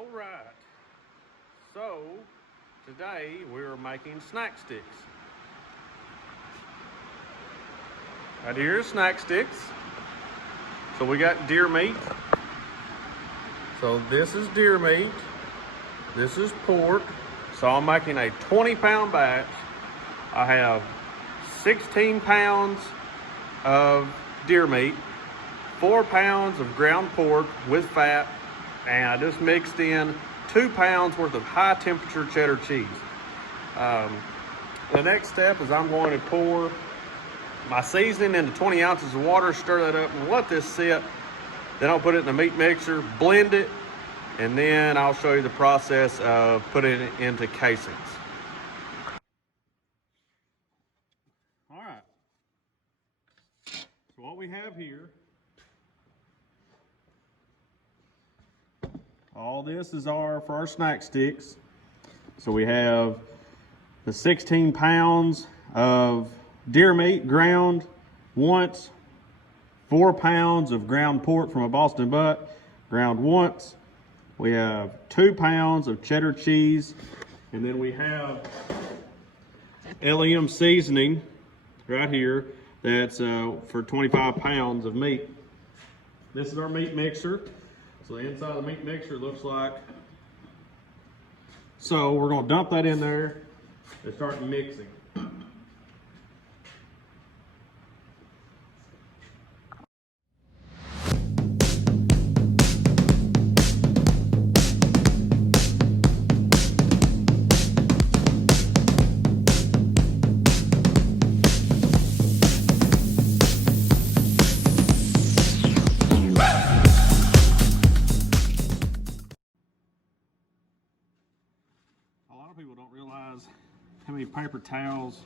All right, so today we're making snack sticks. Right here is snack sticks. So we got deer meat. So this is deer meat. This is pork. So I'm making a 20-pound batch. I have 16 pounds of deer meat, 4 pounds of ground pork with fat, and I just mixed in 2 pounds worth of high temperature cheddar cheese. The next step is I'm going to pour my seasoning into 20 ounces of water, stir that up and let this sit. Then I'll put it in the meat mixer, blend it, and then I'll show you the process of putting it into casings. All right, so what we have here, all this is for our snack sticks. So we have the 16 pounds of deer meat ground once, 4 pounds of ground pork from a Boston butt ground once. We have 2 pounds of cheddar cheese, and then we have LEM seasoning right here. That's for 25 pounds of meat. This is our meat mixer. So the inside of the meat mixer looks like. So we're going to dump that in there and start mixing. A lot of people don't realize how many paper towels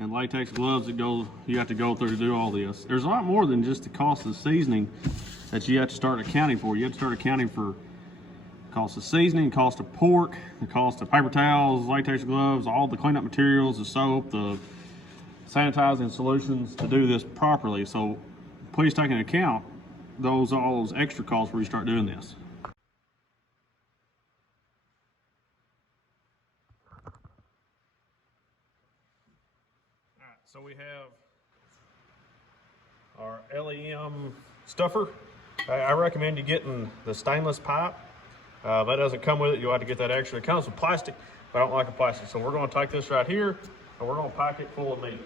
and latex gloves you have to go through to do all this. There's a lot more than just the cost of the seasoning that you have to start accounting for. You have to start accounting for the cost of seasoning, cost of pork, the cost of paper towels, latex gloves, all the cleanup materials, the soap, the sanitizing solutions to do this properly. So please take into account all those extra costs before you start doing this. So we have our LEM stuffer. I recommend you getting the stainless pipe. That doesn't come with it. You'll have to get that extra. It comes with plastic, but I don't like the plastic. So we're going to take this right here and we're going to pack it full of meat.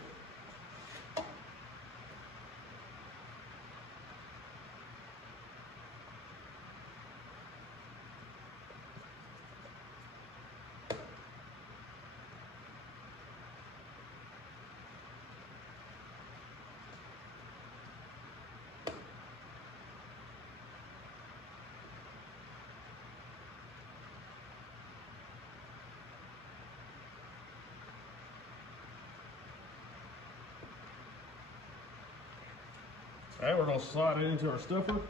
All right, we're going to slide it into our stuffer.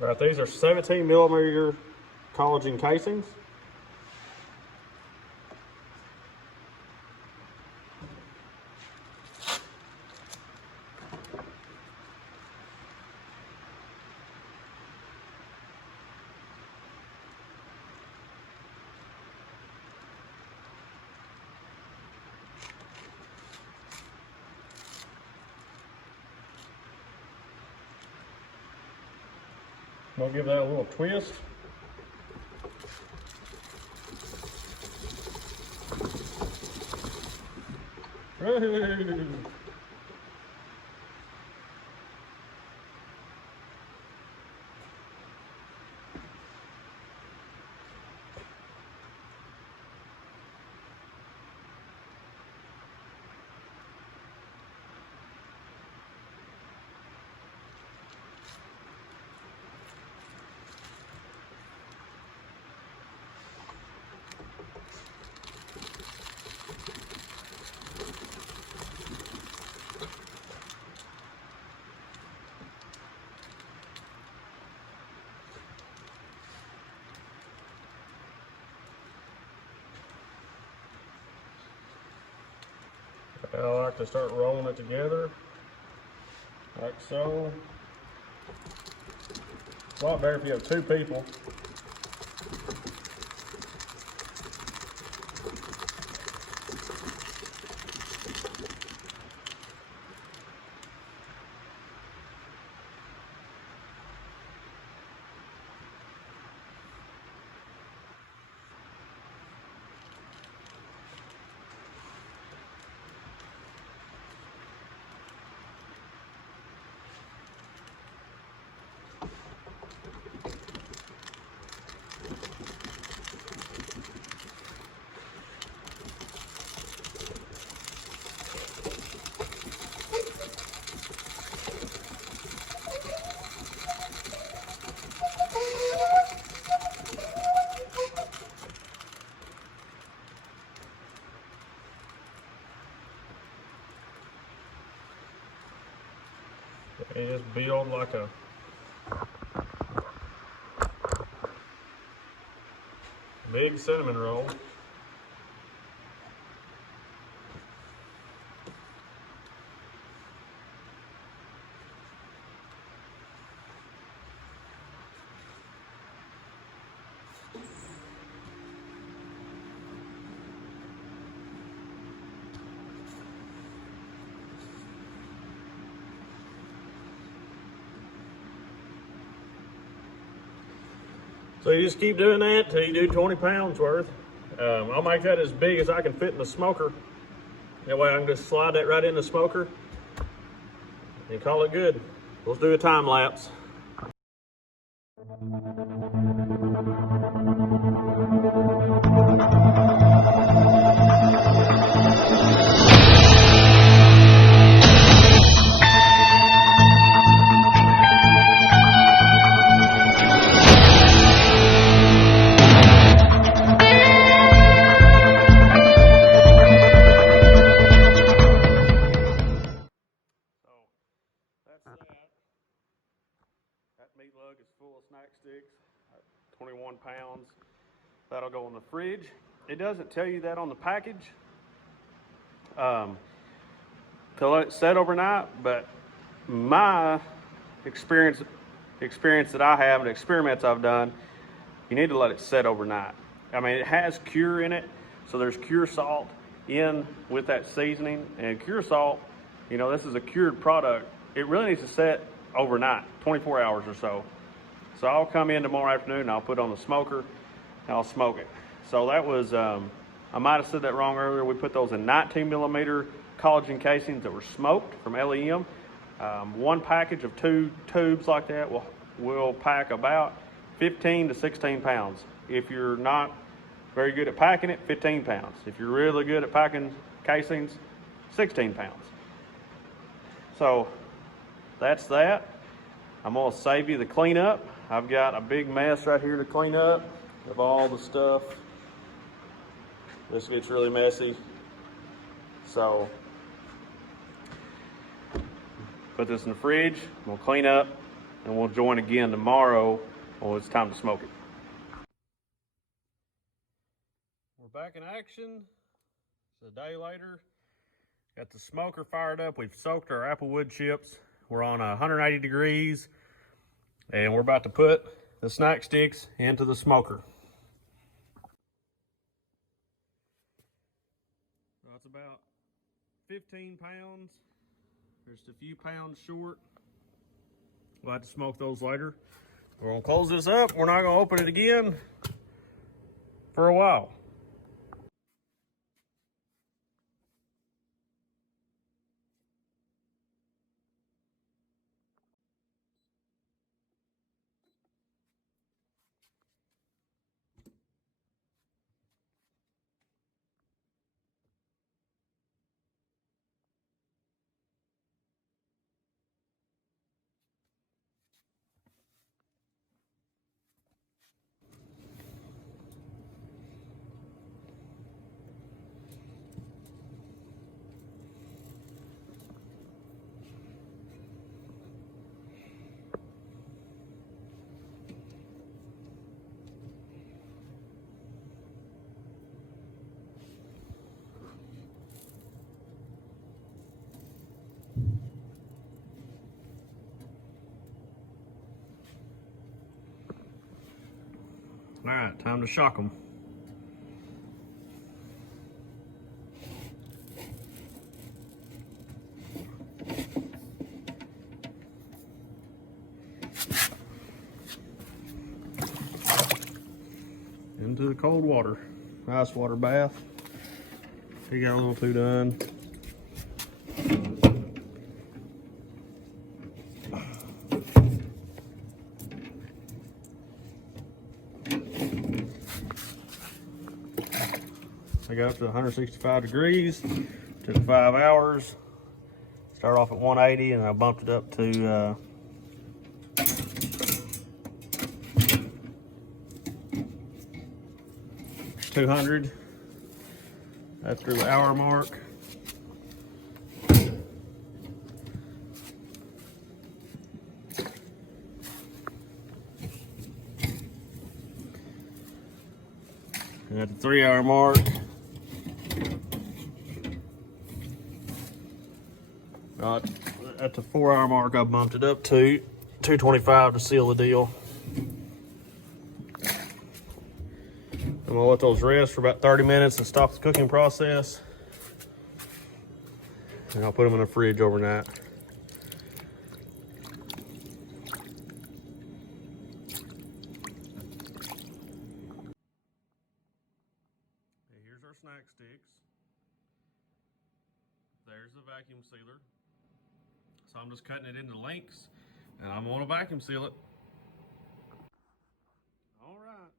Right, these are 17 millimeter collagen casings. We'll give that a little twist. like to start rolling it together, like so. It's a lot better if you have two people. It just build like a big cinnamon roll. So you just keep doing that until you do 20 pounds worth. I'll make that as big as I can fit in the smoker. That way I can just slide that right in the smoker and call it good. Let's do a time lapse. That meat lug is full of snack sticks, 21 pounds. That'll go in the fridge. It doesn't tell you that on the package to let it set overnight, but my experience that I have and experiments I've done, you need to let it set overnight. I mean, it has cure in it, so there's cure salt in with that seasoning, and cure salt, you know, this is a cured product. It really needs to set overnight, 24 hours or so. So I'll come in tomorrow afternoon and I'll put it on the smoker and I'll smoke it. So that was, I might have said that wrong earlier. We put those in 19 millimeter collagen casings that were smoked from LEM. One package of 2 tubes like that will pack about 15 to 16 pounds. If you're not very good at packing it, 15 pounds. If you're really good at packing casings, 16 pounds. So that's that. I'm gonna save you the cleanup. I've got a big mess right here to clean up of all the stuff. This gets really messy. So put this in the fridge, we'll clean up, and we'll join again tomorrow when it's time to smoke it. We're back in action. It's a day later. Got the smoker fired up. We've soaked our apple wood chips. We're on 180 degrees, and we're about to put the snack sticks into the smoker. So it's about 15 pounds. Just a few pounds short. We'll have to smoke those later. We're gonna close this up. We're not gonna open it again for a while. All right, time to shock them. Into the cold water. Ice water bath. He got a little too done. I got up to 165 degrees. Took 5 hours. Started off at 180 and I bumped it up to 200 after the hour mark. And at the 3 hour mark, at the 4 hour mark, I bumped it up to 225 to seal the deal. I'm gonna let those rest for about 30 minutes and stop the cooking process. And I'll put them in the fridge overnight. Okay, here's our snack sticks. There's the vacuum sealer. So I'm just cutting it into lengths and I'm gonna vacuum seal it. All right.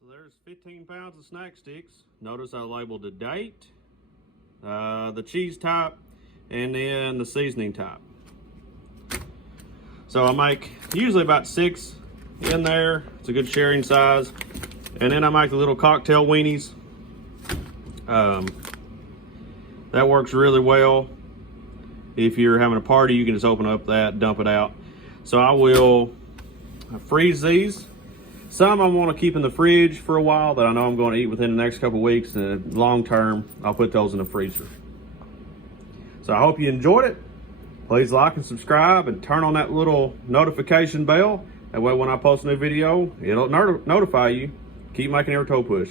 So there's 15 pounds of snack sticks. Notice I labeled the date, the cheese type, and then the seasoning type. So I make usually about 6 in there. It's a good sharing size. And then I make the little cocktail weenies. That works really well. If you're having a party, you can just open up that, dump it out. So I will freeze these. Some I want to keep in the fridge for a while that I know I'm going to eat within the next couple of weeks, and long term, I'll put those in the freezer. So I hope you enjoyed it. Please like and subscribe and turn on that little notification bell. That way when I post a new video, it'll notify you. Keep making every toe push.